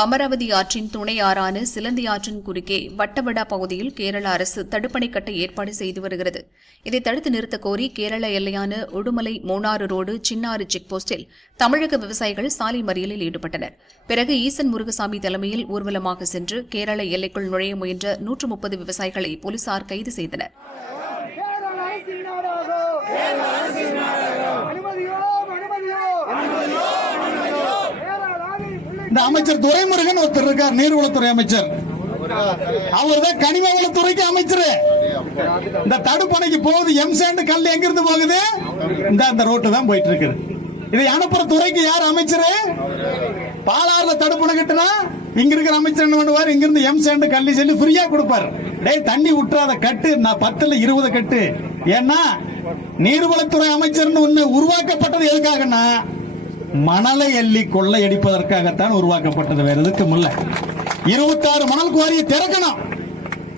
அமராவதி ஆற்றின் துணை ஆறான சிலந்தி ஆற்றின் குறுக்கே வட்டவடா பகுதியில் கேரள அரசு தடுப்பணை கட்ட ஏற்பாடு செய்து வருகிறது. இதை தடுத்து நிறுத்த கோரி கேரள எல்லையான Udumalai Munnar road Chinnar check post தமிழக விவசாயிகள் சாலை மறியலில் ஈடுபட்டனர். பிறகு ஈசன் முருகசாமி தலைமையில் ஊர்வலமாக சென்று கேரள எல்லைக்குள் நுழைய முயன்ற நூற்று முப்பது விவசாயிகளை போலீசார் கைது செய்தனர். இந்த அமைச்சர் துரைமுருகன் ஒருத்தர் இருக்கார் நீர்வளத்துறை அமைச்சர். அவர் தான் கனிம வளத்துறைக்கு அமைச்சர். இந்த தடுப்பணைக்கு போகுது எம்சாண்ட் கல் எங்க இருந்து போகுது? இந்த அந்த ரோட்டு தான் போயிட்டு இருக்குது இதை அனுப்புற துறைக்கு யார் அமைச்சர்? பாலாறுல தடுப்பணை கட்டுனா இங்க இருக்கிற அமைச்சர் என்ன பண்ணுவார்? இங்க இருந்து எம் சாண்ட் கல்லி சொல்லி ஃப்ரீயா கொடுப்பார். டேய் தண்ணி விட்டுறாத கட்டு நான் பத்துல இருபது கட்டு. ஏன்னா நீர்வளத்துறை அமைச்சர்னு ஒன்று உருவாக்கப்பட்டது எதுக்காகன்னா மணலை எள்ளி கொள்ளையடிப்பதற்காகத்தான் உருவாக்கப்பட்டது. வேற எதுக்கும் இல்ல இருபத்தாறு மணல் குவாரியை திறக்கணும்.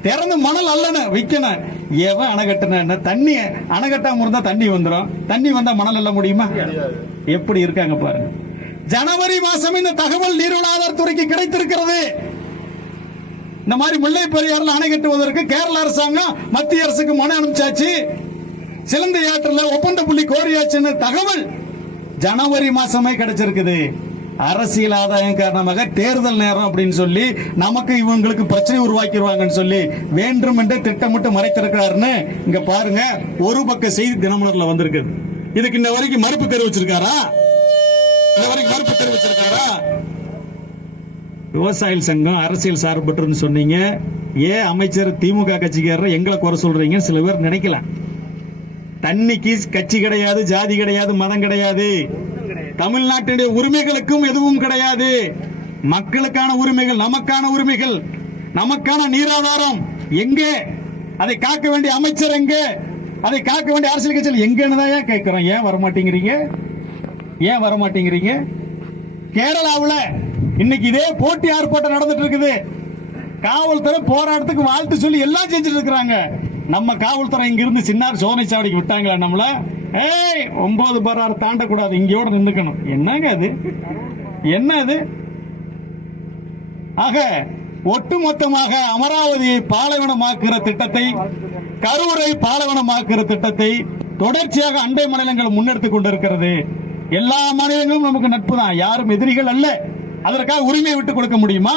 திறந்து மணல் அல்லணும் விற்கணும் எவன் அணை தண்ணி அணைகட்டாம இருந்தா தண்ணி வந்துடும் தண்ணி வந்தா மணல் அல்ல முடியுமா? எப்படி இருக்காங்க பாருங்க. ஜனவரி மாசம் இந்த தகவல் நீர்வள துறைக்கு கிடைத்திருக்கிறது. இந்த மாதிரி முல்லை பெரியாறுல அணை கட்டுவதற்கு கேரள அரசாங்கம் மத்திய அரசுக்கு மன அனுப்பிச்சாச்சு. சிலந்தி ஆற்றுல ஒப்பந்த புள்ளி கோரியாச்சுன்னு தகவல் ஜனவரி மாசமே கிடைச்சிருக்குது. அரசியல் ஆதாயம் காரணமாக தேர்தல் நேரம் அப்படின்னு சொல்லி நமக்கு இவங்களுக்கு பிரச்சனை உருவாக்கிடுவாங்கன்னு சொல்லி வேண்டும் என்று திட்டமிட்டு மறைத்திருக்கிறாருன்னு இங்க பாருங்க ஒரு பக்க செய்தி தினமலர்ல வந்திருக்கு இதுக்கு இந்த வரைக்கும் மறுப்பு தெரிவிச்சிருக்காரா? இந்த வரைக்கும் மறுப்பு தெரிவிச்சிருக்காரா? விவசாயிகள் சங்கம் அரசியல் சார்பற்றுன்னு சொன்னீங்க. ஏன் அமைச்சர் திமுக கட்சிக்காரர் எங்களை குறை சொல்றீங்கன்னு சில பேர் நினைக்கலாம் தண்ணிக்கு கட்சி கிடையாது ஜாதி கிடையாது மதம் கிடையாது. தமிழ்நாட்டினுடைய உரிமைகளுக்கும் எதுவும் கிடையாது. மக்களுக்கான உரிமைகள் நமக்கான உரிமைகள் நமக்கான நீராதாரம் எங்கே? அதை காக்க வேண்டிய அமைச்சர் எங்கே? அதை காக்க வேண்டிய அரசியல் கட்சிகள் எங்கன்னு தான் ஏன் கேட்கிறோம்? ஏன் வரமாட்டேங்கிறீங்க? ஏன் வரமாட்டேங்கிறீங்க? கேரளாவில் இன்னைக்கு இதே போட்டி ஆர்ப்பாட்டம் நடந்துட்டு இருக்குது. காவல்துறை போராட்டத்துக்கு வாழ்த்து சொல்லி எல்லாம் செஞ்சுட்டு இருக்கிறாங்க. நம்ம காவல்துறை இங்கிருந்து சின்னார் சோதனை சாவடிக்கு விட்டாங்களா நம்மள? ஏய் ஒன்பது பராறு தாண்டக்கூடாது இங்கேயோட நின்றுக்கணும் என்னங்க அது? என்ன அது? ஆக ஒட்டுமொத்தமாக அமராவதியை பாலைவனமாக்குகிற திட்டத்தை கரூரை பாலைவனமாக்குற திட்டத்தை தொடர்ச்சியாக அண்டை மாநிலங்கள் முன்னெடுத்துக் கொண்டிருக்கிறது. எல்லா மாநிலங்களும் நமக்கு நட்பு தான் யாரும் எதிரிகள் அல்ல. அதற்காக உரிமை விட்டு கொடுக்க முடியுமா?